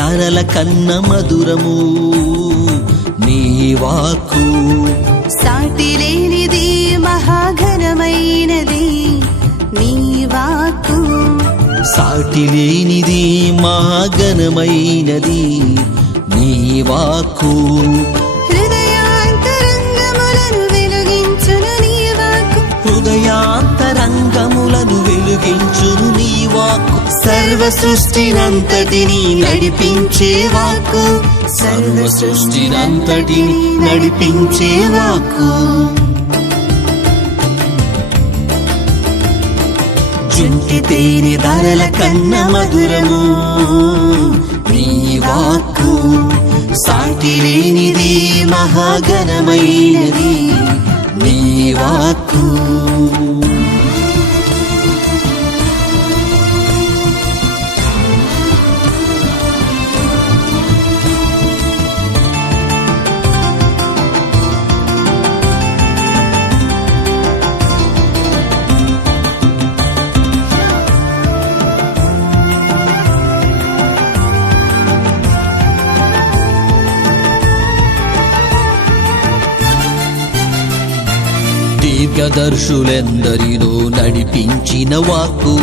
దానల కన్న మధురము నీ వాక్కు. సాటి లేనిది మహాఘనమైనది నీ వాక్కు. సాటి లేనిది మహాగణమైనది నీ వాక్కు. వాక్కు. సర్వ సృష్టినంతటిని నడిపించే వాక్కు. సర్వ సృష్టినంతటిని నడిపించే వాక్కు. జుంటి తేనె ధరల కన్న మధురము. నీ వాక్కు సాటి లేనిది మహాగణమైనది నీ వాక్కు దీర్ఘదర్శులెందరినో నడిపించిన వాక్కు.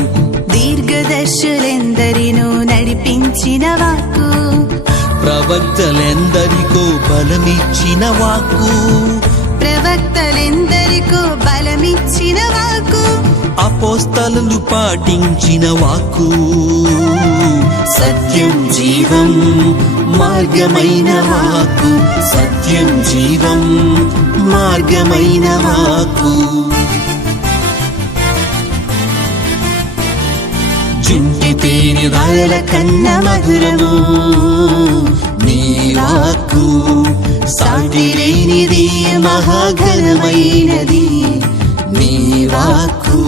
దీర్ఘదర్శులెందరినో నడిపించిన వాక్కు. ప్రవక్తలెందరికో బలమిచ్చిన వాక్కు. ప్రవక్తలెందరికో బలమిచ్చిన వాక్కు. అపోస్తలు పాటించిన వాక్కు. సత్యం జీవం మార్గమైన వాక్కు సత్యం జీవం మార్గమైన వాక్కు. జుంటి తేనె దాయల కన్న మధురము నీ వాక్కు సాటి లేనిది మహాఘనమైనది నీ వాక్కు.